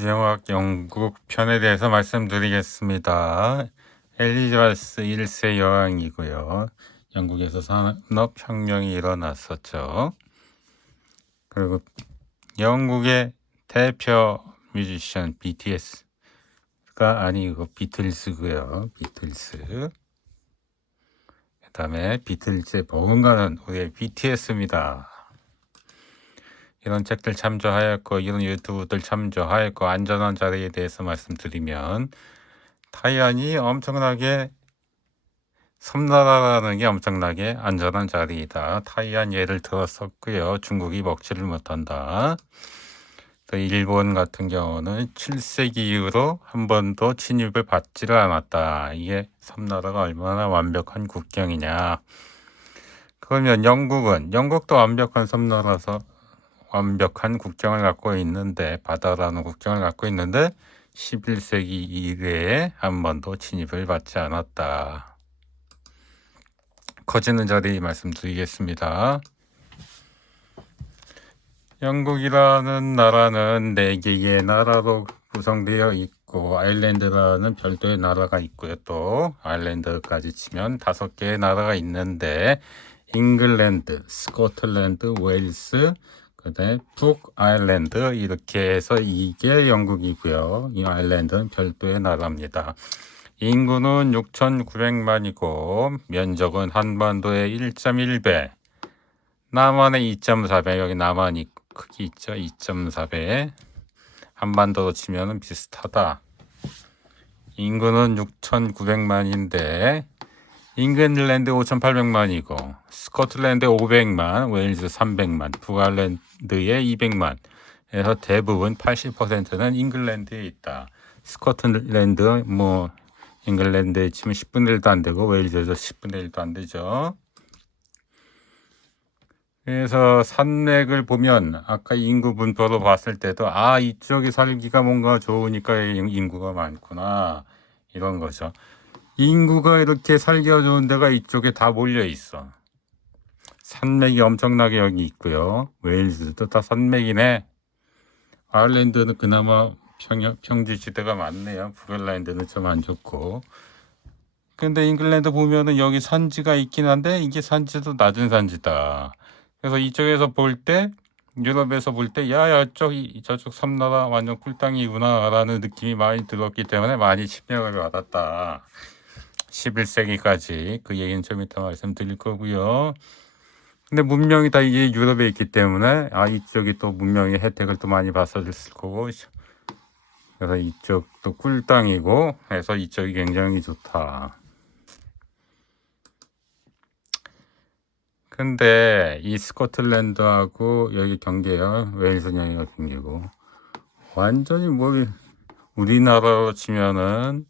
지정학 영국 편에 대해서 말씀드리겠습니다. 엘리자베스 1세 여왕이고요. 영국에서 산업혁명이 일어났었죠. 그리고 영국의 대표 뮤지션 BTS가 아니고 비틀스고요. 비틀스. 그 다음에 비틀즈의 버금가는 우리의 BTS입니다. 이런 책들 참조하였고 이런 유튜브들 참조하였고 안전한 자리에 대해서 말씀드리면 타이완이 엄청나게 섬나라라는 게 엄청나게 안전한 자리이다. 타이완 예를 들었었고요. 중국이 먹지를 못한다. 또 일본 같은 경우는 7세기 이후로 한 번도 침입을 받지를 않았다. 이게 섬나라가 얼마나 완벽한 국경이냐. 그러면 영국도 완벽한 섬나라서 완벽한 국경을 갖고 있는데 바다라는 국경을 갖고 있는데 11세기 이래에 한 번도 침입을 받지 않았다. 커지는 자리 말씀드리겠습니다. 영국이라는 나라는 4개의 나라로 구성되어 있고 아일랜드라는 별도의 나라가 있고요. 또 아일랜드까지 치면 5개의 나라가 있는데 잉글랜드, 스코틀랜드, 웨일스, 그다음에 북 아일랜드 이렇게 해서 이게 영국이고요. 이 아일랜드는 별도의 나라입니다. 인구는 6,900만이고 면적은 한반도의 1.1배, 남한의 2.4배, 여기 남한이 크기 있죠. 2.4배. 한반도로 치면 비슷하다. 인구는 6,900만인데 잉글랜드 5,800만이고 스코틀랜드 500만, 웨일즈 300만, 북아일랜드에 200만 에서 대부분 80%는 잉글랜드에 있다. 스코틀랜드 잉글랜드에 치면 10분의 1도 안 되고 웨일즈에서 10분의 1도 안 되죠. 그래서 산맥을 보면 아까 인구 분포로 봤을 때도 이쪽에 살기가 뭔가 좋으니까 인구가 많구나 이런 거죠. 인구가 이렇게 살기가 좋은 데가 이쪽에 다 몰려 있어. 산맥이 엄청나게 여기 있고요. 웨일즈도 다 산맥이네. 아일랜드는 그나마 평지지대가 많네요. 북아일랜드는 좀 안 좋고. 근데 잉글랜드 보면은 여기 산지가 있긴 한데 이게 산지도 낮은 산지다. 그래서 이쪽에서 볼 때, 유럽에서 볼 때, 저쪽 섬나라 완전 꿀땅이구나 라는 느낌이 많이 들었기 때문에 많이 침략을 받았다. 11세기까지 그 얘기는 좀 이따 말씀드릴 거고요. 근데 문명이 다 이게 유럽에 있기 때문에 이쪽이 또 문명의 혜택을 또 많이 받았을 거고, 그래서 이쪽도 꿀땅이고 해서 이쪽이 굉장히 좋다. 근데 이 스코틀랜드하고 여기 경계요, 웨일스 여기가 경계고 완전히 우리나라로 치면은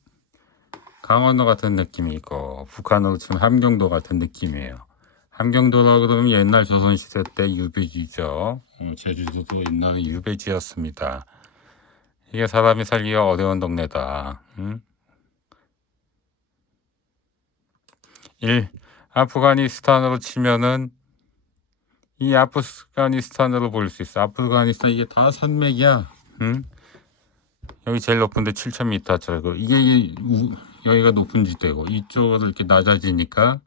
강원도 같은 느낌이고 북한으로 치면 함경도 같은 느낌이에요. 함경도라고 그러면 옛날 조선시대 때 유배지죠. 제주도도 옛날에 유배지였습니다. 이게 사람이 살기가 어려운 동네다. 아프가니스탄으로 치면은 이 아프가니스탄으로 볼 수 있어. 아프가니스탄 이게 다 산맥이야. 여기 제일 높은데 7,000m짜리. 이게 여기가 높은 지대고 이쪽으로 이렇게 낮아지니까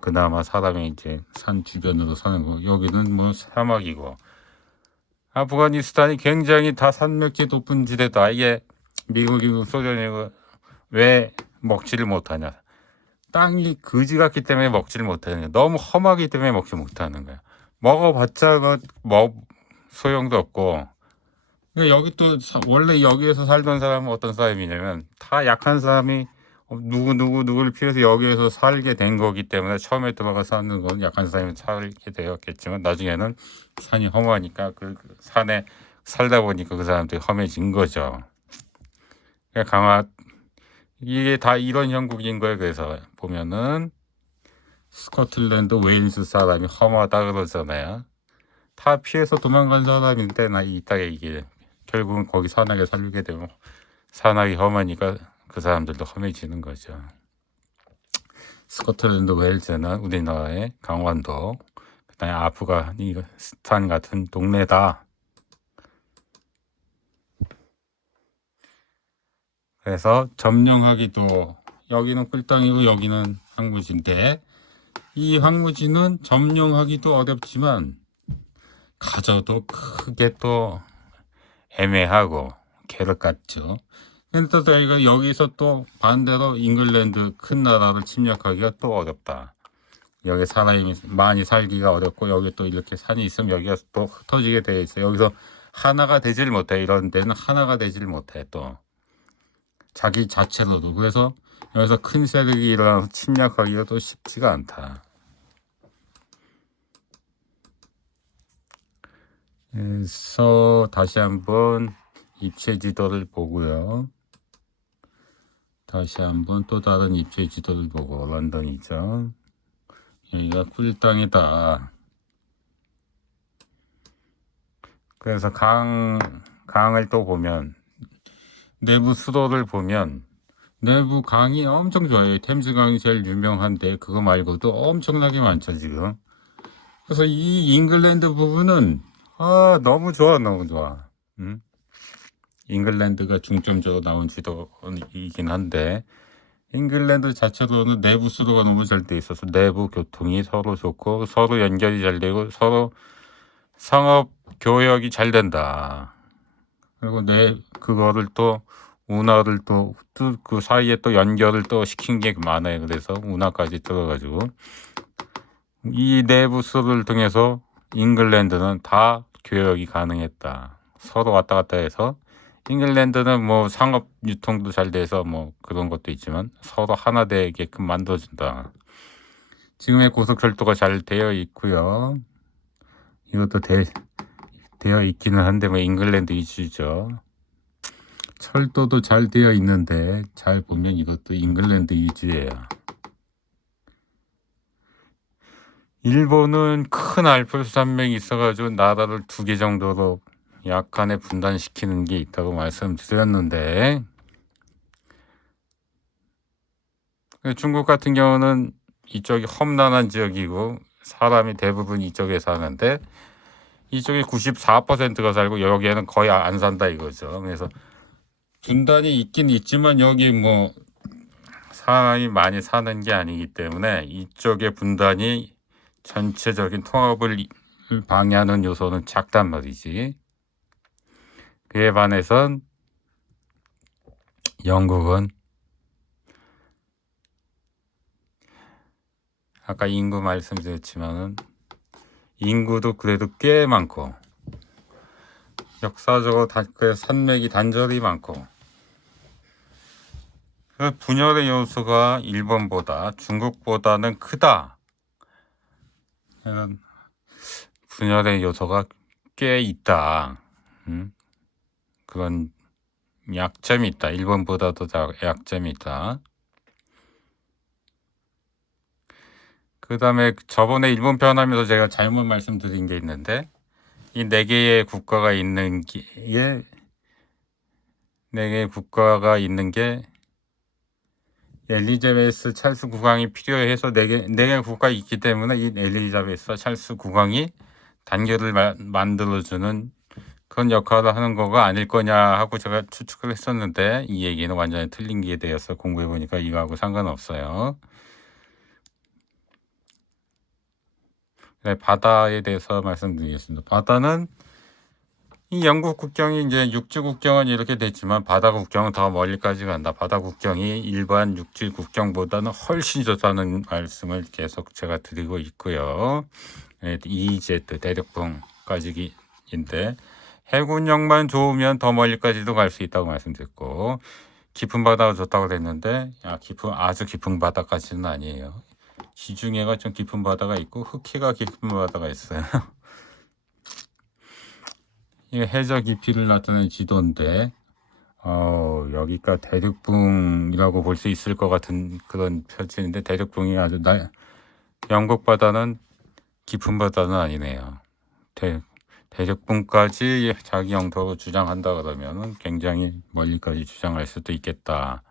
그나마 사람이 이제 산 주변으로 사는 거. 여기는 사막이고. 아프가니스탄이 굉장히 다 산맥이 높은 지대다. 이게 미국이고 소련이고 왜 먹지를 못하냐. 땅이 거지 같기 때문에 먹지를 못하는 거야. 너무 험하기 때문에 먹지 못하는 거야. 먹어봤자 소용도 없고. 여기 또 원래 여기에서 살던 사람은 어떤 사람이냐면 다 약한 사람이 누구를 피해서 여기에서 살게 된 거기 때문에 처음에 들어가 사는 건 약한 사람이 살게 되었겠지만 나중에는 산이 험하니까 그 산에 살다 보니까 그 사람들이 험해진 거죠. 이게 다 이런 형국인 거예요. 그래서 보면은 스코틀랜드, 웨일스 사람이 험하다 그러잖아요. 다 피해서 도망간 사람인데 이게 결국은 거기 산악에 살게 되면 산악이 험하니까 그 사람들도 험해지는 거죠. 스코틀랜드, 웨일즈는 우리나라의 강원도, 그다음에 아프가니스탄 같은 동네다. 그래서 점령하기도, 여기는 꿀땅이고 여기는 황무지인데, 이 황무지는 점령하기도 어렵지만 가져도 크게 또 애매하고 괴력 같죠. 근데 또 저희가 여기서 또 반대로 잉글랜드 큰 나라를 침략하기가 또 어렵다. 여기 사람이 많이 살기가 어렵고, 여기 또 이렇게 산이 있으면 여기가 또 흩어지게 되어 있어요. 여기서 하나가 되질 못해. 이런 데는 하나가 되질 못해. 또 자기 자체로도. 그래서 여기서 큰 세력이 일어나서 침략하기가 또 쉽지가 않다. 그래서 다시 한번 입체 지도를 보고요. 다시 한번 또 다른 입체 지도를 보고, 런던이죠. 여기가 꿀땅이다. 그래서 강을 또 보면, 내부 수도를 보면 내부 강이 엄청 좋아요. 템즈강이 제일 유명한데 그거 말고도 엄청나게 많죠 지금. 그래서 이 잉글랜드 부분은 너무 좋아, 너무 좋아. 잉글랜드가 중점적으로 나온 지도이긴 한데, 잉글랜드 자체로는 내부 수도가 너무 잘 돼 있어서 내부 교통이 서로 좋고, 서로 연결이 잘 되고, 서로 상업 교역이 잘 된다. 그리고 그거를 또 운하를 또 그 사이에 또 연결을 또 시킨 게 많아요. 그래서 운하까지 들어가지고 이 내부 수도를 통해서 잉글랜드는 다 교역이 가능했다. 서로 왔다 갔다 해서, 잉글랜드는 뭐 상업 유통도 잘 돼서 뭐 그런 것도 있지만 서로 하나 되게끔 만들어준다. 지금의 고속철도가 잘 되어 있고요. 이것도 되어 있기는 한데 뭐 잉글랜드 이슈죠. 철도도 잘 되어 있는데 잘 보면 이것도 잉글랜드 위주예요. 일본은 큰 알프스 산맥이 있어가지고 나라를 2개 정도로 약간의 분단시키는 게 있다고 말씀드렸는데, 중국 같은 경우는 이쪽이 험난한 지역이고 사람이 대부분 이쪽에 사는데, 이쪽에 94%가 살고 여기에는 거의 안 산다 이거죠. 그래서 분단이 있긴 있지만 여기 뭐 사람이 많이 사는 게 아니기 때문에 이쪽의 분단이 전체적인 통합을 방해하는 요소는 작단 말이지. 그에 반해선 영국은 아까 인구 말씀드렸지만은 인구도 그래도 꽤 많고, 역사적으로 그 산맥이 단절이 많고, 그 분열의 요소가 일본보다 중국보다는 크다. 이런 분열의 요소가 꽤 있다. 그런 약점이 있다. 일본보다도 약점이 있다. 그 다음에 저번에 일본 편하면서 제가 잘못 말씀드린 게 있는데, 이 4개의 국가가 있는 게, 4개의 국가가 있는 게 엘리자베스 찰스 국왕이 필요해서 4개 국가가 있기 때문에 이 엘리자베스와 찰스 국왕이 단결을 만들어주는 그런 역할을 하는 거가 아닐 거냐 하고 제가 추측을 했었는데, 이 얘기는 완전히 틀린 게 되어서 공부해보니까 이거하고 상관없어요. 네, 바다에 대해서 말씀드리겠습니다. 바다는 이 영국 국경이 이제 육지 국경은 이렇게 됐지만 바다 국경은 더 멀리까지 간다. 바다 국경이 일반 육지 국경보다는 훨씬 좋다는 말씀을 계속 제가 드리고 있고요. EEZ 대륙풍까지인데 해군력만 좋으면 더 멀리까지도 갈 수 있다고 말씀드렸고, 깊은 바다가 좋다고 그랬는데 아주 깊은 바다까지는 아니에요. 지중해가 좀 깊은 바다가 있고 흑해가 깊은 바다가 있어요. 이게 해저 깊이를 나타내는 지도인데, 여기가 대륙붕이라고 볼 수 있을 것 같은 그런 표지인데, 대륙붕이 아주 영국 바다는 깊은 바다는 아니네요. 대륙붕까지 자기 영토로 주장한다 그러면 굉장히 멀리까지 주장할 수도 있겠다.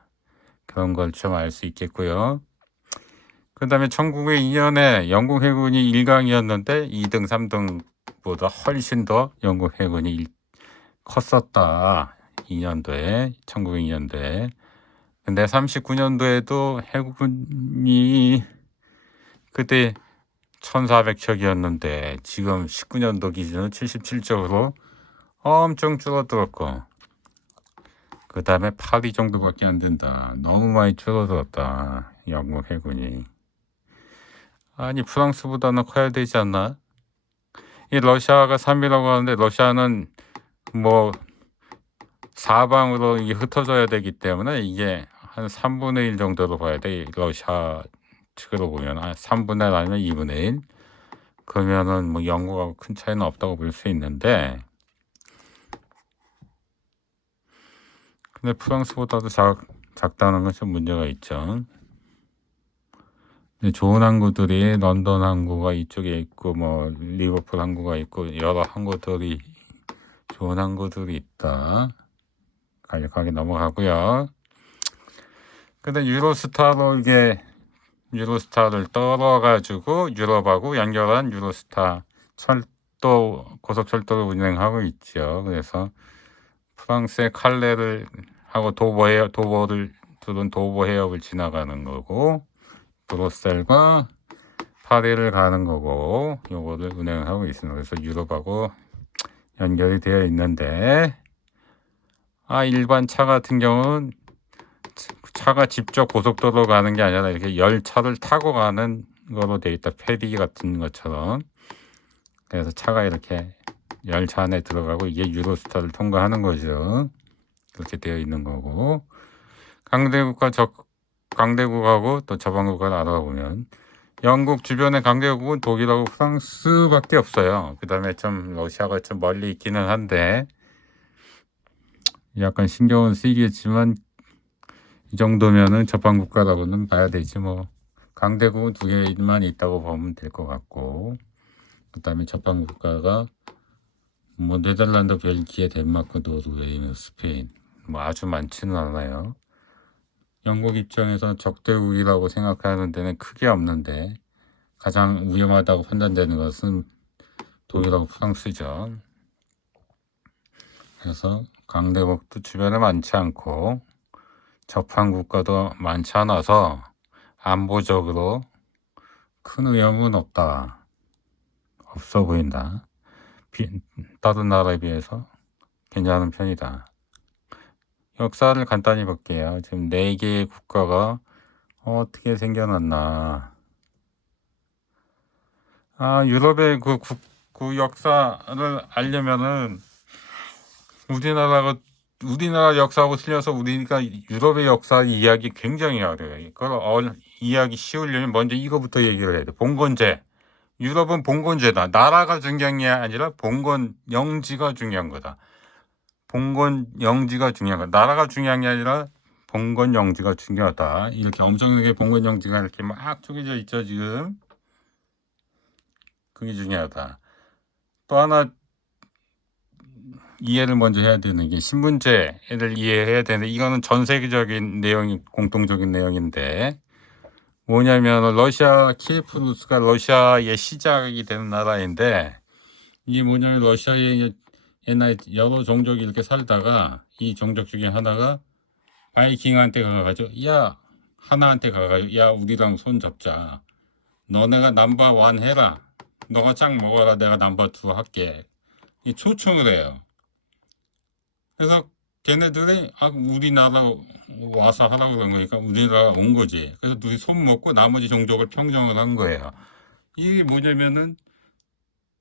그런 걸 좀 알 수 있겠고요. 그 다음에 1902년에 영국 해군이 1강이었는데 2등, 3등보다 훨씬 더 영국 해군이 컸었다. 1902년도에. 근데 39년도에도 해군이 그때 1400척이었는데 지금 19년도 기준으로 77척으로 엄청 줄어들었고, 그 다음에 8위 정도밖에 안 된다. 너무 많이 줄어들었다, 영국 해군이. 아니, 프랑스보다는 커야 되지 않나? 이 러시아가 3위라고 하는데 러시아는 뭐 사방으로 이게 흩어져야 되기 때문에 이게 한 3분의 1 정도로 봐야 돼. 러시아 측으로 보면 3분의 1 아니면 2분의 1. 그러면은 뭐 영국하고 큰 차이는 없다고 볼 수 있는데, 근데 프랑스보다도 작다는 건 좀 문제가 있죠. 근데 좋은 항구들이 런던 항구가 이쪽에 있고 뭐 리버풀 항구가 있고 여러 항구들이 좋은 항구들이 있다. 간략하게 넘어가고요. 근데 유로스타로 이게 유로스타를 떨어가지고 유럽하고 연결한 유로스타 철도 고속철도를 운행하고 있죠. 그래서 프랑스의 칼레를 하고 도버를 두른 도버 해협을 지나가는 거고, 브뤼셀과 파리를 가는 거고, 요거를 운행하고 있습니다. 그래서 유럽하고 연결이 되어 있는데, 일반 차 같은 경우는 차가 직접 고속도로 가는 게 아니라 이렇게 열차를 타고 가는 거로 되어 있다. 페리 같은 것처럼. 그래서 차가 이렇게 열차 안에 들어가고 이게 유로스타를 통과하는 거죠. 그렇게 되어 있는 거고, 강대국하고 또 저방국을 알아보면 영국 주변의 강대국은 독일하고 프랑스밖에 없어요. 그 다음에 좀 러시아가 좀 멀리 있기는 한데 약간 신경은 쓰이겠지만 이 정도면은 저방국가라고는 봐야 되지 뭐. 강대국은 2개만 있다고 보면 될 것 같고, 그 다음에 저방국가가 뭐 네덜란드, 벨기에, 덴마크, 노르웨이, 스페인, 뭐 아주 많지는 않아요. 영국 입장에서 적대국이라고 생각하는 데는 크게 없는데 가장 위험하다고 판단되는 것은 독일하고 프랑스죠. 그래서 강대국도 주변에 많지 않고 접한 국가도 많지 않아서 안보적으로 큰 위험은 없어 보인다. 다른 나라에 비해서 괜찮은 편이다. 역사를 간단히 볼게요. 지금 4개의 국가가 어떻게 생겨났나. 유럽의 그 역사를 알려면은 우리나라 역사하고 틀려서 우리가 유럽의 역사 이야기 굉장히 어려워요. 그걸 이야기 쉬우려면 먼저 이거부터 얘기를 해야 돼. 봉건제. 유럽은 봉건제다. 나라가 중요한 게 아니라 봉건 영지가 중요한 거다. 봉건 영지가 중요한 거다. 나라가 중요한 게 아니라 봉건 영지가 중요하다. 이렇게 엄청나게 봉건 영지가 이렇게 막 쪼개져 있죠, 지금. 그게 중요하다. 또 하나 이해를 먼저 해야 되는 게 신분제를 이해해야 되는데, 이거는 전 세계적인 공통적인 내용인데, 뭐냐면 러시아 키예프루스가 러시아의 시작이 되는 나라인데, 이게 뭐냐면 러시아에 옛날에 여러 종족이 이렇게 살다가 이 종족 중에 하나가 바이킹한테 가가지고 하나한테 가가지고 우리랑 손 잡자, 너네가 넘버 원 해라, 너가 짱 먹어라, 내가 넘버 투 할게, 이 초청을 해요. 그래서 걔네들이 우리나라 와서 하라고 그런 거니까 우리나라 온 거지. 그래서 둘이 손 먹고 나머지 종족을 평정을 한 거예요. 이게 뭐냐면은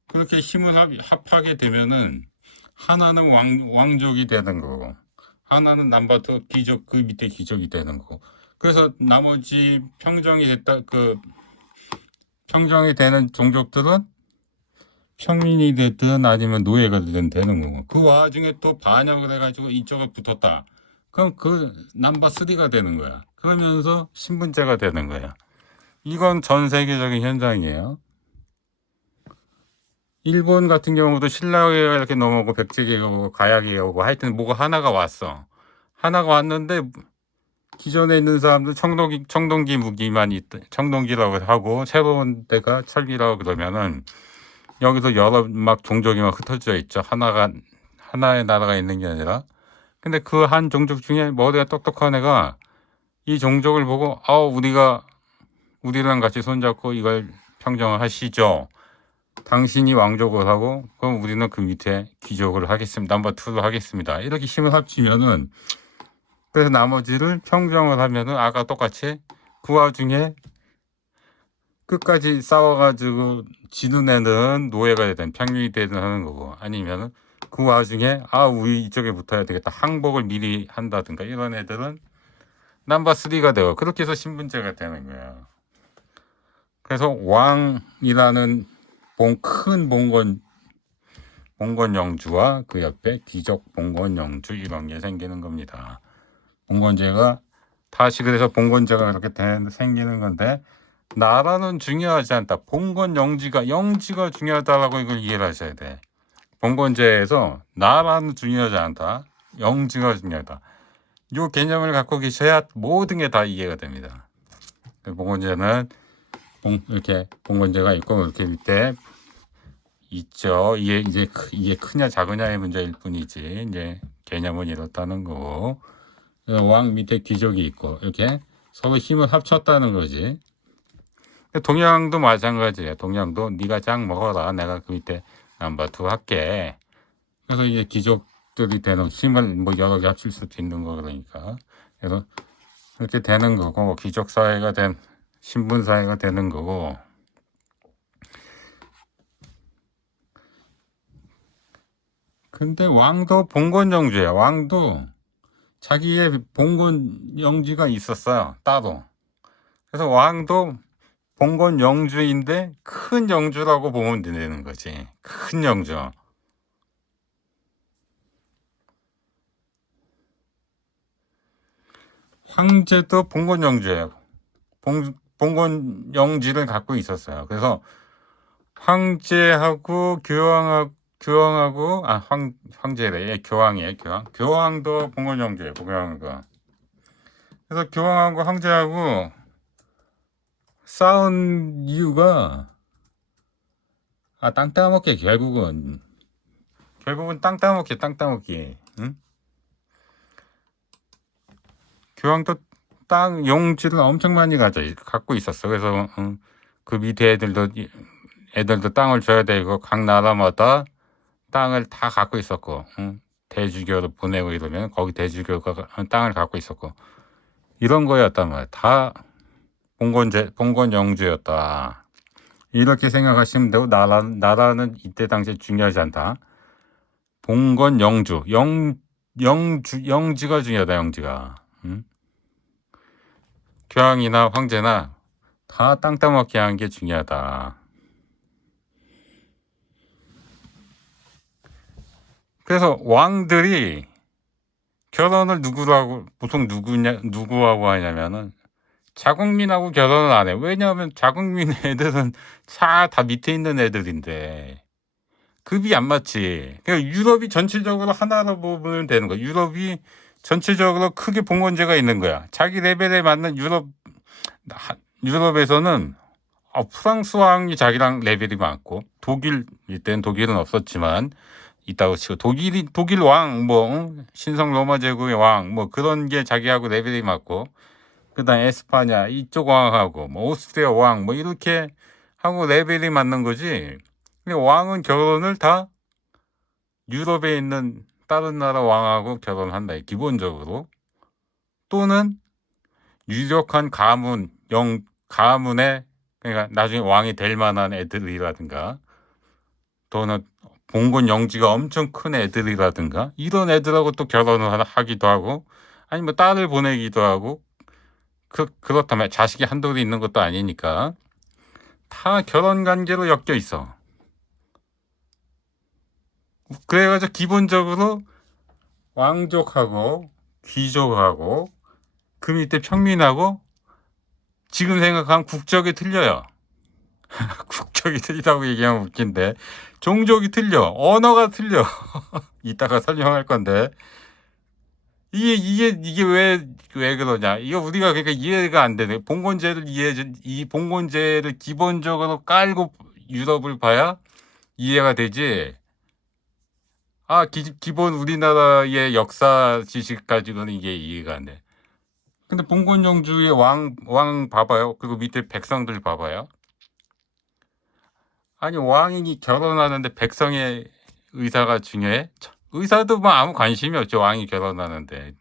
그렇게 힘을 합하게 되면은 하나는 왕족이 되는 거고, 하나는 남바트 귀족, 그 밑에 귀족이 되는 거고. 그래서 나머지 평정이 되는 종족들은 평민이 됐든 아니면 노예가 되든 되는 거고, 그 와중에 또 반역을 해가지고 이쪽에 붙었다. 그럼 그 넘버 3가 되는 거야. 그러면서 신분제가 되는 거야. 이건 전 세계적인 현상이에요. 일본 같은 경우도 신라계가 이렇게 넘어오고 백제계가 오고 가야계가 오고 하여튼 뭐가 하나가 왔어. 하나가 왔는데 기존에 있는 사람들 청동기 무기만 청동기라고 하고 새로운 데가 철기라고 그러면은 여기서 여러 막 종족이 막 흩어져 있죠. 하나의 나라가 있는 게 아니라. 근데 그 한 종족 중에 머리가 똑똑한 애가 이 종족을 보고 우리랑 같이 손잡고 이걸 평정을 하시죠. 당신이 왕족을 하고 그럼 우리는 그 밑에 귀족을 하겠습니다. 넘버 2를 하겠습니다. 이렇게 힘을 합치면은 그래서 나머지를 평정을 하면은 아까 똑같이 그 와중에 끝까지 싸워가지고 지는 애는 노예가 되든 평균이 되든 하는 거고, 아니면은 그 와중에 우리 이쪽에 붙어야 되겠다 항복을 미리 한다든가 이런 애들은 넘버 3가 되고, 그렇게 해서 신분제가 되는 거예요. 그래서 왕이라는 큰 봉건 영주와 그 옆에 귀족 봉건 영주 이런 게 생기는 겁니다. 봉건제가 다시 그래서 봉건제가 그렇게 생기는 건데, 나라는 중요하지 않다. 봉건 영지가 중요하다라고 이걸 이해를 하셔야 돼. 봉건제에서 나라는 중요하지 않다. 영지가 중요하다. 이 개념을 갖고 계셔야 모든 게 다 이해가 됩니다. 봉건제는 이렇게 봉건제가 있고 이렇게 밑에 있죠. 이게 크냐 작으냐의 문제일 뿐이지 이제 개념은 이렇다는 거고, 왕 밑에 귀족이 있고 이렇게 서로 힘을 합쳤다는 거지. 동양도 마찬가지예요. 동양도 네가 짱 먹어라. 내가 그 밑에 넘버 2 할게. 그래서 이게 귀족들이 되는 힘을 뭐 여러 개 합칠 수도 있는 거 그러니까. 그래서 이렇게 되는 거고, 귀족 사회가 신분 사회가 되는 거고. 근데 왕도 봉건 영주예요. 왕도 자기의 봉건 영지가 있었어요. 따로. 그래서 왕도 봉건 영주인데 큰 영주라고 보면 되는 거지. 큰 영주. 황제도 봉건 영주예요. 봉건 영지를 갖고 있었어요. 그래서 황제하고 교황하고 황제래. 교황이에요. 교황도 봉건 영주예요. 교황도. 그래서 교황하고 황제하고 싸운 이유가 땅 따먹기. 결국은 땅 따먹기. 응? 교황도 땅 용지를 엄청 많이 갖고 있었어. 그래서 그 밑에 애들도 땅을 줘야 되고 각 나라마다 땅을 다 갖고 있었고, 대주교를 보내고 이러면 거기 대주교가 땅을 갖고 있었고 이런 거였단 말이야. 다 봉건 영주였다. 이렇게 생각하시면 되고, 나라는 이때 당시에 중요하지 않다. 봉건 영지가 중요하다. 영지가. 교황이나 황제나 다 땅 따먹게 하는 게 중요하다. 그래서 왕들이 결혼을 보통 누구하고 하냐면은 자국민하고 결혼을 안 해. 왜냐하면 자국민 애들은 다 밑에 있는 애들인데 급이 안 맞지. 그러니까 유럽이 전체적으로 하나로 보면 되는 거야. 유럽이 전체적으로 크게 봉건제가 있는 거야. 자기 레벨에 맞는 유럽에서는 프랑스 왕이 자기랑 레벨이 많고, 이때는 독일은 없었지만 있다고 치고, 독일 왕, 신성 로마 제국의 왕, 그런 게 자기하고 레벨이 맞고, 그다음 에스파냐 이쪽 왕하고 오스트리아 왕 이렇게 하고 레벨이 맞는 거지. 왕은 결혼을 다 유럽에 있는 다른 나라 왕하고 결혼한다. 기본적으로. 또는 유력한 가문에, 그러니까 나중에 왕이 될 만한 애들이라든가, 또는 봉건 영지가 엄청 큰 애들이라든가 이런 애들하고 또 결혼을 하기도 하고, 아니면 딸을 보내기도 하고, 그렇다면 자식이 한둘이 있는 것도 아니니까 다 결혼 관계로 엮여 있어. 그래가지고 기본적으로 왕족하고 귀족하고 그 밑에 평민하고 지금 생각하면 국적이 틀려요. 국적이 틀리다고 얘기하면 웃긴데 종족이 틀려. 언어가 틀려. 이따가 설명할 건데 이게 왜 그러냐. 이거 우리가 그러니까 이해가 안 되네. 이 봉건제를 기본적으로 깔고 유럽을 봐야 이해가 되지. 기본 우리나라의 역사 지식 가지고는 이게 이해가 안 돼. 근데 봉건영주의 왕 봐봐요. 그리고 밑에 백성들 봐봐요. 아니 왕이 결혼하는데 백성의 의사가 중요해? 의사도 뭐 아무 관심이 없죠. 왕이 결혼하는데.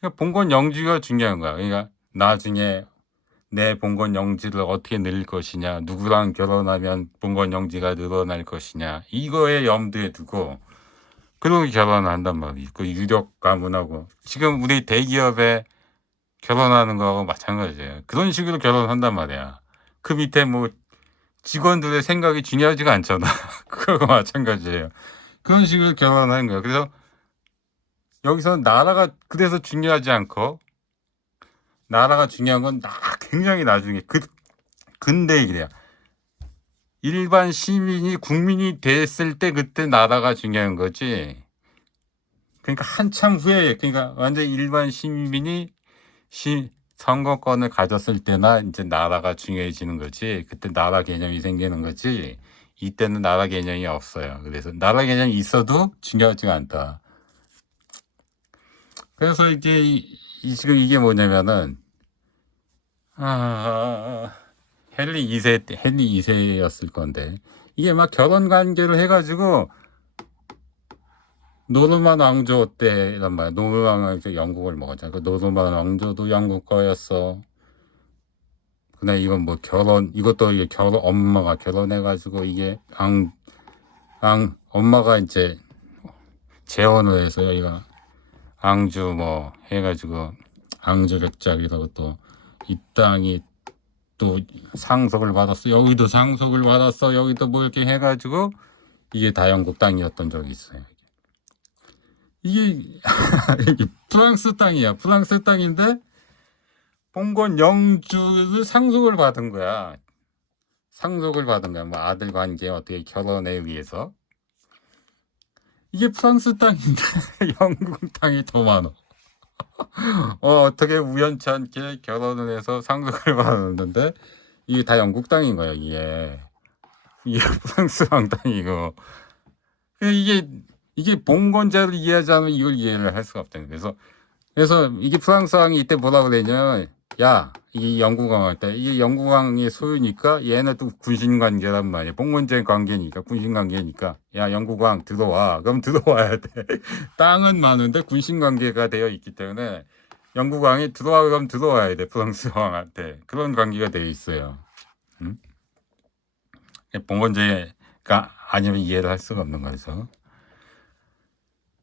그러니까 봉건 영주가 중요한 거야. 그러니까 나중에 내 봉건 영지를 어떻게 늘릴 것이냐, 누구랑 결혼하면 봉건 영지가 늘어날 것이냐, 이거에 염두에 두고 그리고 결혼을 한단 말이지. 그 유력 가문하고 지금 우리 대기업에 결혼하는 거하고 마찬가지예요. 그런 식으로 결혼한단 말이야. 그 밑에 뭐 직원들의 생각이 중요하지가 않잖아. 그거하고 마찬가지예요. 그런 식으로 결혼하는 거야. 그래서 여기서 나라가 그래서 중요하지 않고 나라가 중요한 건 굉장히 나중에 근대 이래야 일반 시민이 국민이 됐을 때 그때 나라가 중요한 거지. 그러니까 한참 후에 그러니까 완전 일반 시민이 선거권을 가졌을 때나 이제 나라가 중요해지는 거지. 그때 나라 개념이 생기는 거지. 이때는 나라 개념이 없어요. 그래서 나라 개념이 있어도 중요하지가 않다. 그래서 이게 지금 이게 뭐냐면은 헨리 2세 때 헨리 2세였을 건데 이게 막 결혼 관계를 해가지고 노르만 왕조 때란 말이야. 노르만 왕조 영국을 먹었잖아. 그 노르만 왕조도 영국 거였어. 근데 이건 뭐 이것도 이게 엄마가 결혼해가지고 이게 엄마가 이제 재혼을 해서 여기가 앙주 뭐 해가지고 앙주 백작이라고 또 이 땅이 또 상속을 받았어. 여기도 상속을 받았어. 여기도 뭐 이렇게 해가지고 이게 다 영국 땅이었던 적이 있어요. 이게 프랑스 땅이야. 프랑스 땅인데 봉건 영주를 상속을 받은 거야. 상속을 받은 거야. 뭐 아들 관계 어떻게 결혼에 의해서. 이게 프랑스 땅인데 영국 땅이 더 많아. 어떻게 우연치 않게 결혼을 해서 상속을 받았는데 이게 다 영국 땅인 거야. 이게 프랑스 왕 땅이고. 이게 봉건제를 이해하지 않으면 이걸 이해를 할 수가 없다는 거야. 그래서 이게 프랑스 왕이 이때 뭐라 그랬냐. 야, 이 영국 왕 할 때, 이게 영국 왕의 소유니까 얘는 또 군신 관계란 말이야. 봉건제 관계니까, 군신 관계니까. 야, 영국 왕 들어와. 그럼 들어와야 돼. 땅은 많은데 군신 관계가 되어 있기 때문에 영국 왕이 들어와, 그럼 들어와야 돼. 프랑스 왕한테. 그런 관계가 되어 있어요. 응? 봉건제가 아니면 이해를 할 수가 없는 거죠.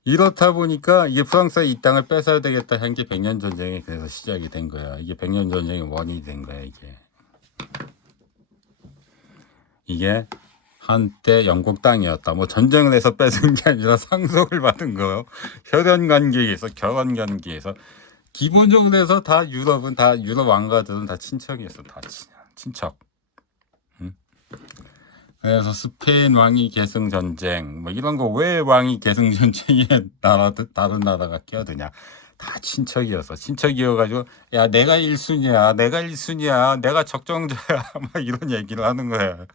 이렇다 보니까 이게 프랑스가 이 땅을 뺏어야 되겠다 한 게 백년 전쟁이 그래서 시작이 된 거야. 이게 백년 전쟁의 원인이 된 거야. 이게 한때 영국 땅이었다. 뭐 전쟁을 해서 뺏은 게 아니라 상속을 받은 거요. 혈연 관계에서 결혼 관계에서 기본적으로 해서 다 유럽은 다 유럽 왕가들은 다 친척이었어. 다 친척. 응? 그래서 스페인 왕위 계승 전쟁 뭐 이런 거 왜 왕위 계승 전쟁에 다른 나라가 끼어드냐. 다 친척이어가지고 야 내가 1순위야 내가 적정자야 막 이런 얘기를 하는 거야.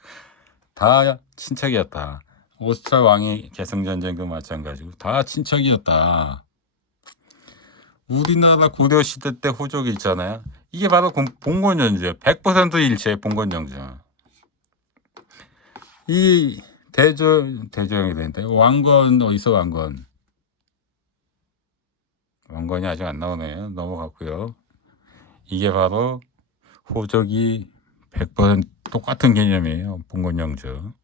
다 친척이었다. 오스트리아 왕위 계승 전쟁도 마찬가지고 다 친척이었다. 우리나라 고려 시대 때 호족이 있잖아요. 이게 바로 봉건영주예요. 100% 일체 봉건영주. 이 대조영이 되는데 왕건 어디서 왕건이 아직 안 나오네요. 넘어갔고요. 이게 바로 호족이 100% 똑같은 개념이에요. 봉건영주.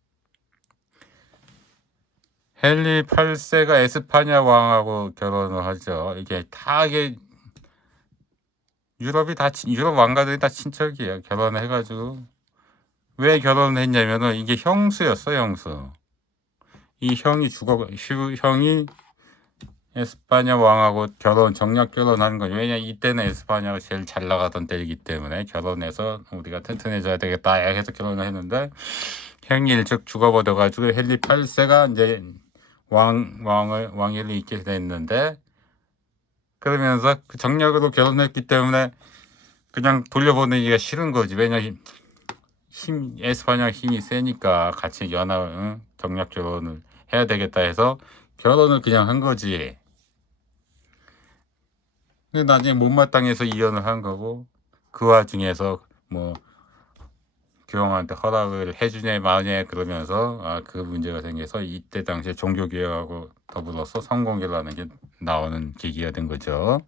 헨리 8세가 에스파냐 왕하고 결혼을 하죠. 이게 유럽 왕가들이 다 친척이에요. 결혼을 해가지고 왜 결혼을 했냐면은 이게 형수였어, 형수. 이 형이 에스파냐 왕하고 정략 결혼하는 거죠. 왜냐 이때는 에스파냐가 제일 잘 나가던 때이기 때문에 결혼해서 우리가 튼튼해져야 되겠다 해서 결혼을 했는데 형이 일찍 죽어버려가지고 헨리 8세가 이제 왕위를 잇게 됐는데 그러면서 그 정략으로 결혼했기 때문에 그냥 돌려보내기가 싫은 거지. 왜냐 에스파냐 힘이 세니까 같이 정략 결혼을 해야 되겠다 해서 결혼을 그냥 한 거지. 근데 나중에 못마땅해서 이혼을 한 거고, 그 와중에서 뭐 교황한테 허락을 해주냐 마냐 그러면서 그 문제가 생겨서 이때 당시에 종교개혁하고 더불어서 성공개라는 게 나오는 계기가 된 거죠.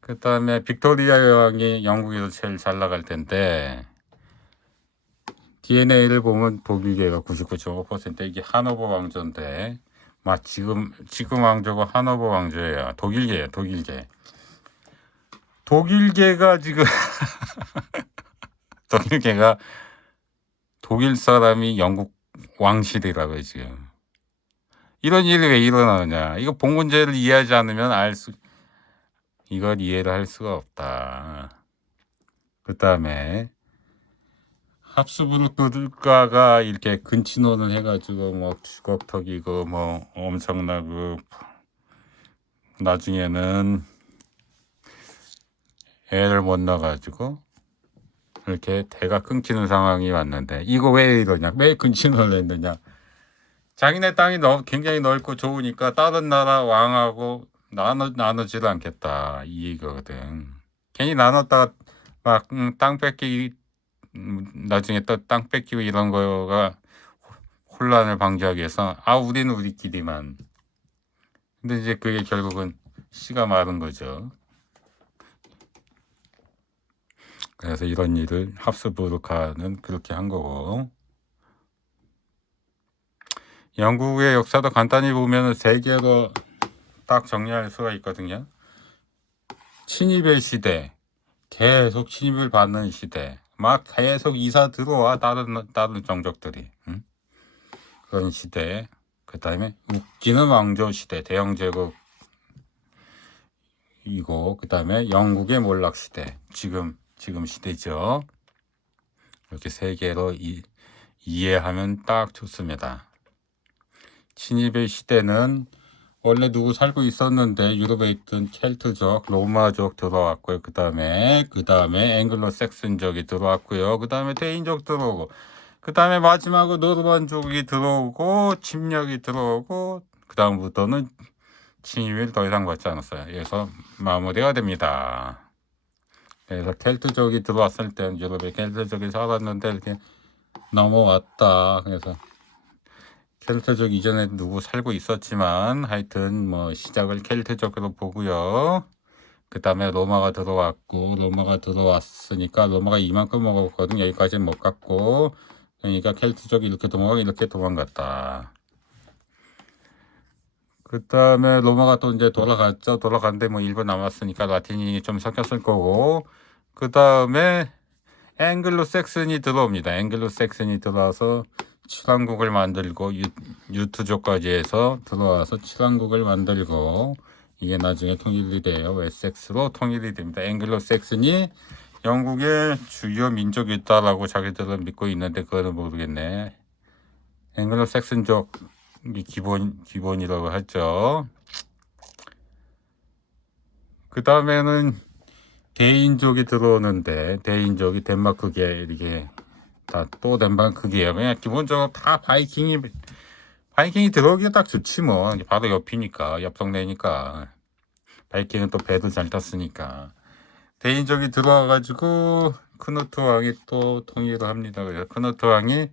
그 다음에 빅토리아 여왕이 영국에서 제일 잘 나갈 텐데 DNA를 보면 독일계가 99.5%, 이게 하노버 왕조인데 지금 왕조가 하노버 왕조예요. 독일계예요. 독일계가 지금 독일계가 독일 사람이 영국 왕실이라고요 지금. 이런 일이 왜 일어나느냐? 이거 봉건제를 이해하지 않으면 이걸 이해를 할 수가 없다. 그 다음에 합스부르크 국가가 이렇게 근친혼을 해가지고 뭐 주걱턱이고 뭐 엄청나고 나중에는 애를 못 낳아가지고 이렇게 대가 끊기는 상황이 왔는데 이거 왜 이러냐? 왜 근친혼을 했느냐? 자기네 땅이 굉장히 넓고 좋으니까 다른 나라 왕하고 나누지를 않겠다 이 얘기거든. 괜히 나눴다가 막 땅 뺏기 나중에 또 땅 뺏기고 이런 거가 혼란을 방지하기 위해서 우리는 우리끼리만. 근데 이제 그게 결국은 씨가 마른 거죠. 그래서 이런 일을 합스부르크는 그렇게 한 거고, 영국의 역사도 간단히 보면 세 개로 딱 정리할 수가 있거든요. 친일의 시대, 계속 침입을 받는 시대, 막 계속 이사 들어와 다른 정족들이, 그런 시대. 그 다음에 웃기는 왕조 시대, 대영 제국이고, 그 다음에 영국의 몰락 시대, 지금 시대죠. 이렇게 세 개로 이해하면 딱 좋습니다. 친입의 시대는 원래 누구 살고 있었는데 유럽에 있던 켈트족, 로마족 들어왔고요. 그 다음에 앵글로색슨족이 들어왔고요. 그 다음에 데인족 들어오고, 그 다음에 마지막으로 노르만족이 들어오고 침략이 들어오고, 그 다음부터는 침입을 더 이상 받지 않았어요. 그래서 마무리가 됩니다. 그래서 켈트족이 들어왔을 때는 유럽에 켈트족이 살았는데 이렇게 넘어왔다. 그래서 켈트족 이전에 누구 살고 있었지만 하여튼 뭐 시작을 켈트족으로 보고요. 그 다음에 로마가 들어왔으니까 로마가 이만큼 먹었거든. 여기까지는 못 갔고, 그러니까 켈트족이 이렇게 도망갔다. 그 다음에 로마가 또 이제 돌아갔죠. 돌아갔는데 뭐 일본 남았으니까 라틴이 좀 섞였을 거고, 그 다음에 앵글로색슨이 들어옵니다. 앵글로색슨이 들어와서 칠왕국을 만들고 유투족까지 해서 들어와서 칠왕국을 만들고, 이게 나중에 통일이 돼요. 웨섹스로 통일이 됩니다. 앵글로색슨이 영국의 주요 민족이 있다라고 자기들은 믿고 있는데 그거는 모르겠네. 앵글로색슨족이 기본이라고 하죠. 그 다음에는 대인족이 들어오는데, 대인족이 덴마크계 이렇게 다 또 덴마크계예요. 그냥 기본적으로 다 바이킹이 들어오기가 딱 좋지 뭐. 바로 옆이니까, 옆 동네니까. 바이킹은 또 배도 잘 탔으니까. 대인족이 들어와가지고 크누트 왕이 또 통일을 합니다. 그래서 크누트 왕이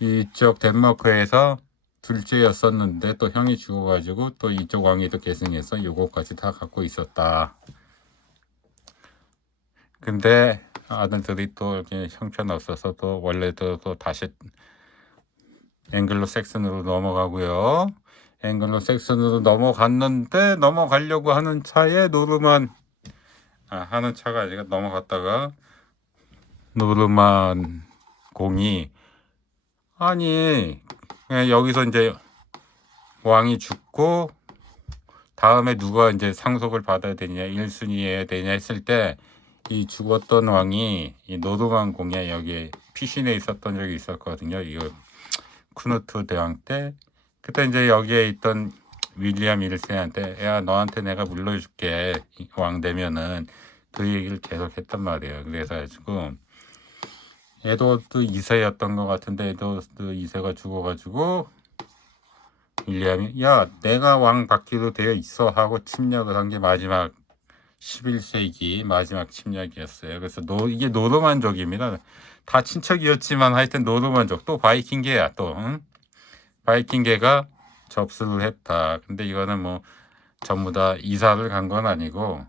이쪽 덴마크에서 둘째였었는데 또 형이 죽어가지고 또 이쪽 왕이 또 계승해서 요거까지 다 갖고 있었다. 근데 아들들이 또 이렇게 형편없어서 또 원래도 또 다시 앵글로색슨으로 넘어가고요. 앵글로색슨으로 넘어가려고 하는 차에 하는 차가 아니라 넘어갔다가 노르만 공이 그냥 여기서 이제 왕이 죽고 다음에 누가 이제 상속을 받아야 되냐, 1순위 해야 되냐 했을 때 이 죽었던 왕이 이 노르만 공에 여기에 피신해 있었던 적이 있었거든요. 이거 쿠누트 대왕 때. 그때 이제 여기에 있던 윌리엄 1세한테 야 너한테 내가 물려줄게 왕 되면은, 그 얘기를 계속 했단 말이에요. 그래서 가지고 에드워드 2세였던 것 같은데 에드워드 2세가 죽어가지고 윌리엄이 야 내가 왕 받기로 되어 있어 하고 침략을 한 게 마지막 11세기 마지막 침략이었어요. 그래서 이게 노르만족입니다. 다 친척이었지만 하여튼 노르만족 또 바이킹계야 또 응? 바이킹계가 접수를 했다. 근데 이거는 뭐 전부 다 이사를 간 건 아니고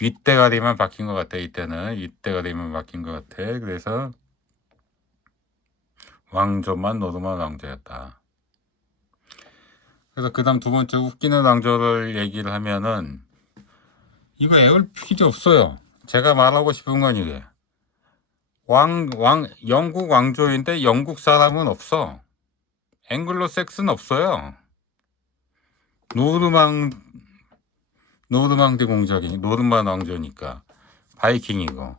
윗대가리만 바뀐 것 같아. 이때는 윗대가리만 바뀐 것 같아. 그래서 왕조만 노르만 왕조였다. 그래서 그 다음 두 번째 웃기는 왕조를 얘기를 하면은 이거 애울 필요 없어요. 제가 말하고 싶은 건 이게 영국 왕조인데 영국 사람은 없어. 앵글로색슨 없어요. 노르망디 공작이 노르만 왕조니까 바이킹이고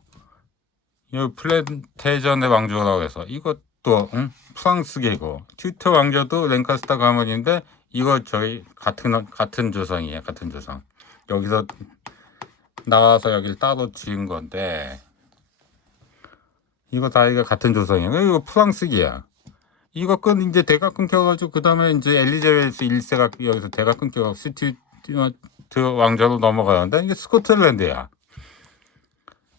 이 플랜테이전의 왕조라고 해서 이것도 프랑스계고 튜터 왕조도 랭카스터 가문인데 이거 저희 같은 조상이에요. 같은 조상. 여기서 나와서 여기를 따로 지은 건데 이거 다 이거 같은 조상이에요. 이거 프랑스기야. 이거 이제 대가 끊겨가지고 그 다음에 이제 엘리자베스 1세가 여기서 대가 끊겨가지고 스튜어트 왕자로 넘어가는데 이게 스코틀랜드야.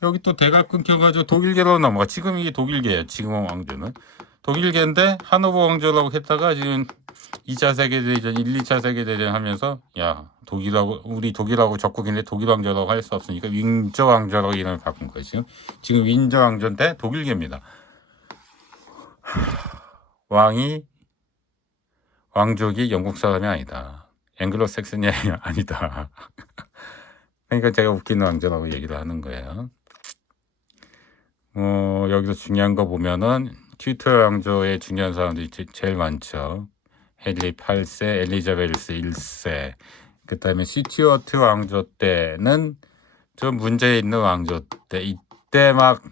여기 또 대가 끊겨가지고 독일계로 넘어가. 지금 이게 독일계예요. 지금 왕조는 독일계인데 하노버 왕조라고 했다가 지금 2차 세계대전, 1, 2차 세계대전 하면서 야 우리 독일하고 적국인데 독일 왕조라고 할 수 없으니까 윈저 왕조라고 이름을 바꾼 거예요. 지금 윈저 왕조인데 독일계입니다. 왕족이 영국 사람이 아니다. 앵글로색슨이 아니다. 그러니까 제가 웃기는 왕조라고 얘기를 하는 거예요. 여기서 중요한 거 보면은 튜터 왕조의 중요한 사람들이 제일 많죠. 헨리 8세, 엘리자베스 1세. 그 다음에 스튜어트 왕조 때는 좀 문제 있는 왕조 때 이때 막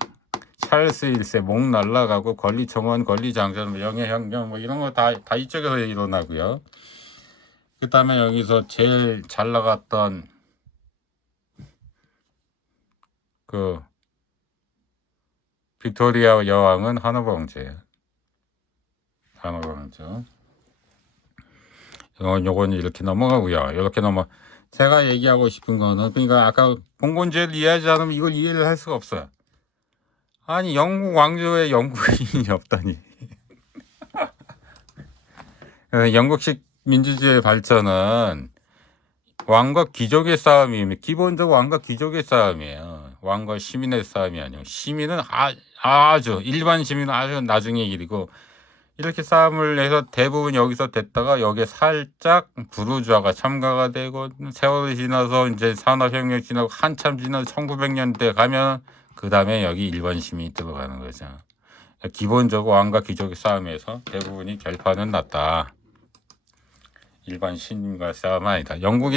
찰스 1세 목 날라가고 권리청원, 권리장전, 명예혁명 뭐 이런 거 다 이쪽에서 일어나고요. 그 다음에 여기서 제일 잘 나갔던 그 빅토리아 여왕은 하노버 왕조예요. 하노버 왕조. 요건 이렇게 넘어가고요. 이렇게 제가 얘기하고 싶은 거는 그러니까 아까 봉건제를 이해하지 않으면 이걸 이해를 할 수가 없어요. 아니 영국 왕조에 영국인이 없다니. 영국식 민주주의의 발전은 왕과 귀족의 싸움이면 기본적으로 왕과 귀족의 싸움이에요. 왕과 시민의 싸움이 아니고 시민은 아주 일반 시민은 아주 나중의 일이고 이렇게 싸움을 해서 대부분 여기서 됐다가 여기에 살짝 부르주아가 참가가 되고 세월이 지나서 이제 산업혁명 지나고 한참 지나서 1900년대 가면 그 다음에 여기 일반 시민이 들어가는 거죠. 기본적으로 왕과 귀족의 싸움에서 대부분이 결판은 났다. 일반 시민과 싸움은 아니다. 영국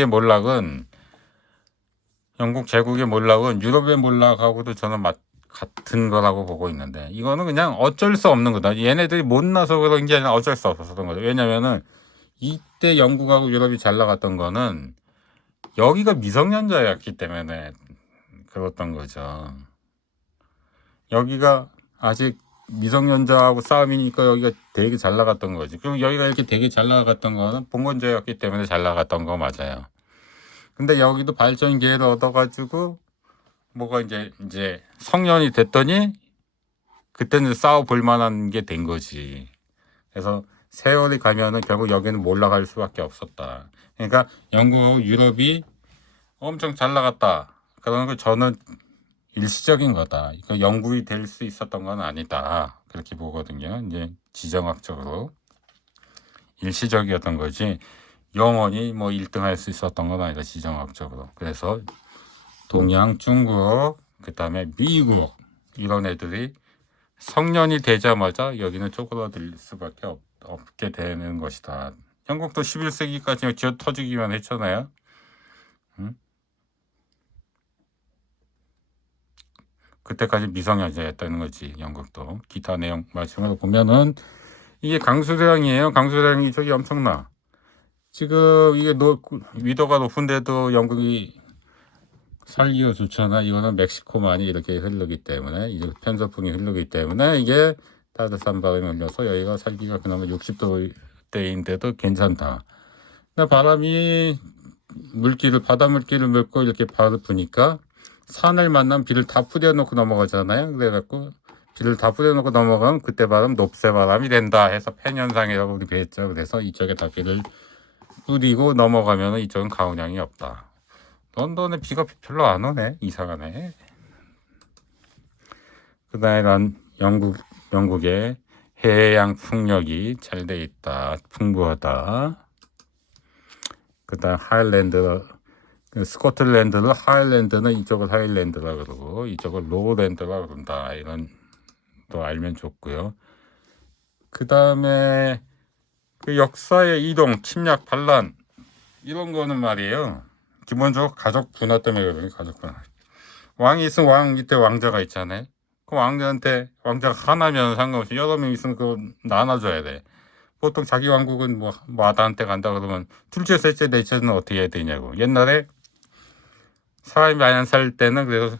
제국의 몰락은 유럽의 몰락하고도 저는 같은 거라고 보고 있는데 이거는 그냥 어쩔 수 없는 거다. 얘네들이 못나서 그런 게 아니라 어쩔 수 없어서 그런 거죠. 왜냐면은 이때 영국하고 유럽이 잘 나갔던 거는 여기가 미성년자였기 때문에 그랬던 거죠. 여기가 아직 미성년자하고 싸움이니까 여기가 되게 잘 나갔던 거지. 그리고 여기가 이렇게 되게 잘 나갔던 거는 봉건제였기 때문에 잘 나갔던 거 맞아요. 근데 여기도 발전 기회를 얻어가지고 뭐가 이제 성년이 됐더니 그때는 싸워 볼 만한 게 된 거지. 그래서 세월이 가면은 결국 여기는 몰락할 수밖에 없었다. 그러니까 영국하고 유럽이 엄청 잘 나갔다. 그런 거 저는 일시적인 거다. 그러니까 영국이 될 수 있었던 건 아니다. 그렇게 보거든요. 이제 지정학적으로 일시적이었던 거지. 영원히 뭐 1등 할 수 있었던 건 아니다. 지정학적으로. 그래서 동양, 중국, 그 다음에 미국 이런 애들이 성년이 되자마자 여기는 쪼그라들 수밖에 없게 되는 것이다. 영국도 11세기까지 쥐어 터지기만 했잖아요. 그때까지 미성년자였다는 거지. 영국도. 기타 내용 말씀을 보면은 이게 강수량이에요. 강수량이 저기 엄청나. 지금 이게 위도가 높은데도 영국이 살기가 좋잖아. 이거는 멕시코만이 이렇게 흐르기 때문에 이제 편서풍이 흐르기 때문에 이게 따뜻한 바람이 흘려서 여기가 살기가 그나마 60도 때인데도 괜찮다. 근데 바람이 바다 물기를 맺고 이렇게 바로 부니까 산을 만나면 비를 다 뿌려놓고 넘어가잖아요. 그래갖고 비를 다 뿌려놓고 넘어가면 그때 바람 높새 바람이 된다 해서 팬 현상이라고 우리 배웠죠. 그래서 이쪽에 다 비를 뿌리고 넘어가면 이쪽은 가온양이 없다. 런던에 비가 별로 안 오네. 이상하네. 그 다음에 난 영국의 해양 풍력이 잘 돼 있다. 풍부하다. 그 다음 하일랜드, 스코틀랜드는 하일랜드는 이쪽을 하일랜드라 그러고 이쪽을 로우랜드라 그런다. 이런 또 알면 좋고요. 그 다음에 그 역사의 이동, 침략, 반란 이런 거는 말이에요. 기본적으로 가족 분화 때문에 그러거든요. 가족 분화. 왕이 있으면 왕 밑에 왕자가 있잖아요. 그 왕자한테 왕자가 하나면 상관없이 여러 명 있으면 그거 나눠줘야 돼. 보통 자기 왕국은 뭐 아다한테 간다 그러면 둘째, 셋째, 넷째는 어떻게 해야 되냐고. 옛날에 사람이 많이 안 살 때는 그래서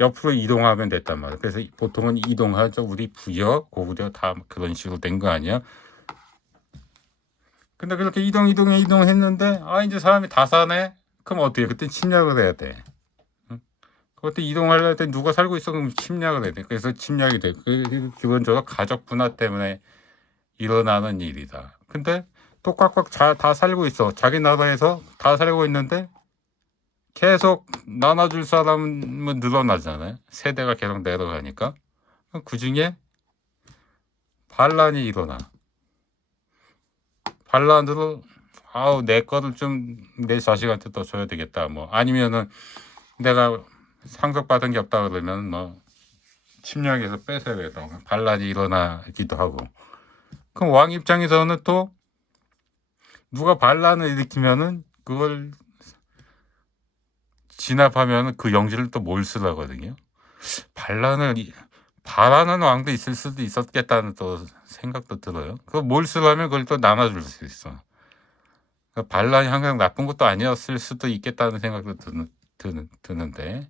옆으로 이동하면 됐단 말이야. 그래서 보통은 이동하죠. 우리 부여, 고구려 다 그런 식으로 된 거 아니야? 근데 그렇게 이동했는데 이제 사람이 다 사네? 그럼 어떻게? 그때 침략을 해야 돼. 그때 이동하려면 때 누가 살고 있어? 그럼 침략을 해야 돼. 그래서 침략이 돼. 기본적으로 가족 분화 때문에 일어나는 일이다. 근데 또 꽉꽉 다 살고 있어. 자기 나라에서 다 살고 있는데 계속 나눠줄 사람은 늘어나잖아요. 세대가 계속 내려가니까. 그 중에 반란이 일어나. 반란으로 내 거를 좀 내 자식한테 더 줘야 되겠다. 뭐 아니면은 내가 상속받은 게 없다 그러면 뭐 침략해서 뺏어야겠다. 반란이 일어나기도 하고. 그럼 왕 입장에서는 또 누가 반란을 일으키면은 그걸 진압하면 그 영지를 또 몰수하거든요. 바라는 왕도 있을 수도 있었겠다는 또 생각도 들어요. 그 몰수하면 그걸 또 나눠줄 수 있어. 반란이 항상 나쁜 것도 아니었을 수도 있겠다는 생각도 드는데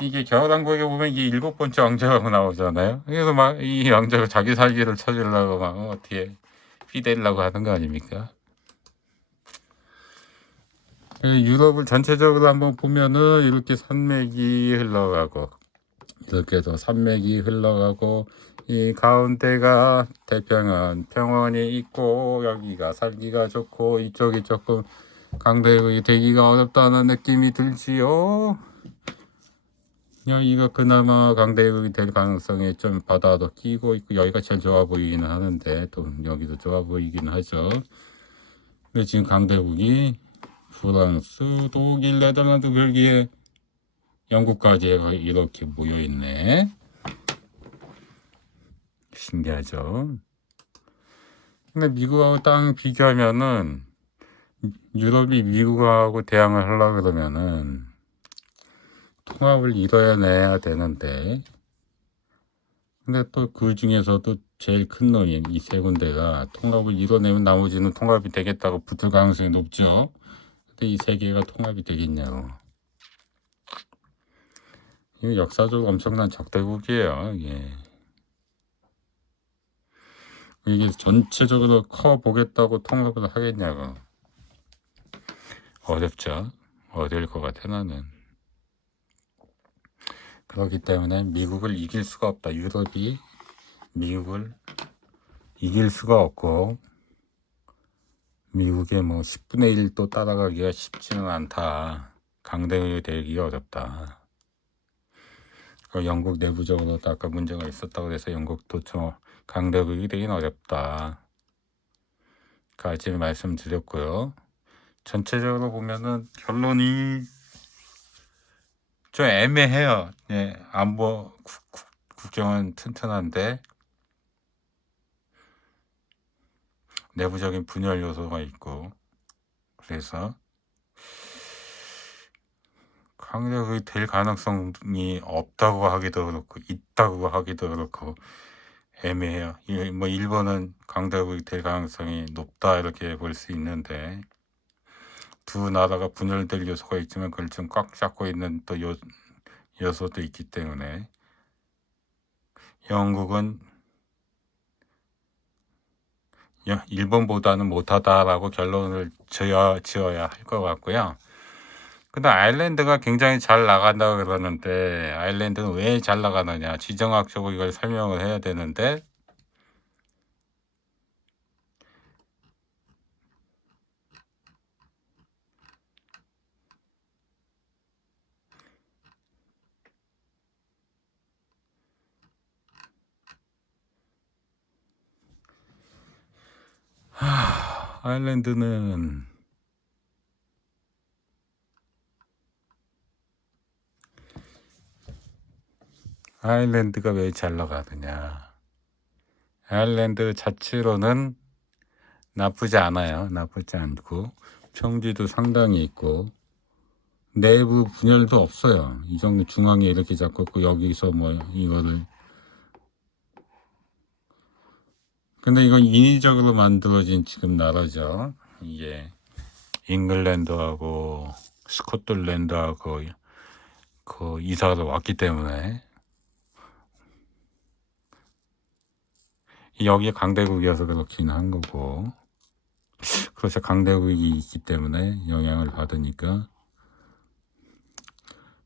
이게 겨울왕국에 보면 이게 7번째 왕자라고 나오잖아요. 그래서 막 이 왕자가 자기 살기를 찾으려고 막 어떻게 피대려고 하는 거 아닙니까? 유럽을 전체적으로 한번 보면은 이렇게 산맥이 흘러가고 이렇게 해서 산맥이 흘러가고 이 가운데가 태평양 평원이 있고 여기가 살기가 좋고 이쪽이 조금 강대국이 되기가 어렵다는 느낌이 들지요. 여기가 그나마 강대국이 될 가능성이 좀 바다도 끼고 있고 여기가 제일 좋아 보이기는 하는데 또 여기도 좋아 보이긴 하죠. 근데 지금 강대국이 프랑스, 독일, 네덜란드, 벨기에, 영국까지 이렇게 모여 있네. 신기하죠. 근데 미국하고 딱 비교하면은 유럽이 미국하고 대항을 하려고 그러면은 통합을 이뤄내야 되는데 근데 또 그 중에서도 제일 큰 놈이 이 세 군데가 통합을 이뤄내면 나머지는 통합이 되겠다고 붙을 가능성이 높죠. 근데 이 세 개가 통합이 되겠냐고. 이거 역사적으로 엄청난 적대국이에요. 이게 전체적으로 커 보겠다고 통합을 하겠냐고. 어렵죠. 어려울 것 같아 나는. 그렇기 때문에 미국을 이길 수가 없다. 유럽이 미국을 이길 수가 없고 미국의 뭐 10분의 1도 따라가기가 쉽지는 않다. 강대국이 되기 어렵다. 영국 내부적으로 아까 문제가 있었다고 해서 영국도 좀 강대국이 되긴 어렵다. 까지 말씀드렸고요. 전체적으로 보면은 결론이 좀 애매해요. 안보 국정은 튼튼한데 내부적인 분열 요소가 있고 그래서 강대국이 될 가능성이 없다고 하기도 그렇고 있다고 하기도 그렇고 애매해요. 뭐 일본은 강대국이 될 가능성이 높다 이렇게 볼 수 있는데 두 나라가 분열될 요소가 있지만 그걸 좀 꽉 잡고 있는 또 요소도 있기 때문에 영국은 일본보다는 못하다라고 결론을 지어야 할 것 같고요. 근데 아일랜드가 굉장히 잘 나간다 그러는데 아일랜드는 왜 잘 나가느냐 지정학적으로 이걸 설명을 해야 되는데 아일랜드는 아일랜드가 왜 잘 나가느냐 아일랜드 자체로는 나쁘지 않아요. 나쁘지 않고 평지도 상당히 있고 내부 분열도 없어요. 이 정도 중앙에 이렇게 잡고 있고 여기서 뭐 이거를 근데 이건 인위적으로 만들어진 지금 나라죠. 이게 잉글랜드하고 스코틀랜드하고 그 이사를 왔기 때문에 여기에 강대국이어서 그렇긴 한 거고 그렇죠. 강대국이 있기 때문에 영향을 받으니까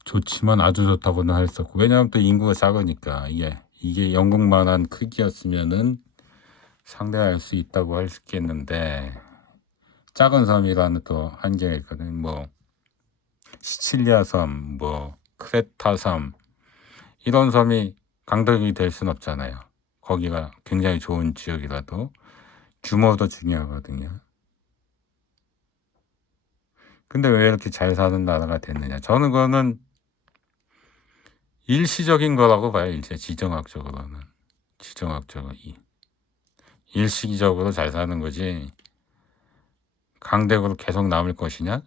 좋지만 아주 좋다고는 할 수 없고 왜냐하면 또 인구가 작으니까 이게 영국만한 크기였으면은 상대할 수 있다고 할 수 있겠는데 작은 섬이라는 또 한계가 있거든. 뭐 시칠리아 섬, 뭐 크레타 섬 이런 섬이 강대국이 될 순 없잖아요. 거기가 굉장히 좋은 지역이라도 규모도 중요하거든요. 근데 왜 이렇게 잘 사는 나라가 됐느냐? 저는 그거는 일시적인 거라고 봐요. 이제 지정학적으로는 지정학적으로 일시적으로 잘 사는 거지 강대국으로 계속 남을 것이냐?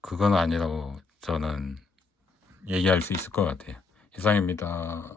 그건 아니라고 저는 얘기할 수 있을 것 같아요. 이상입니다.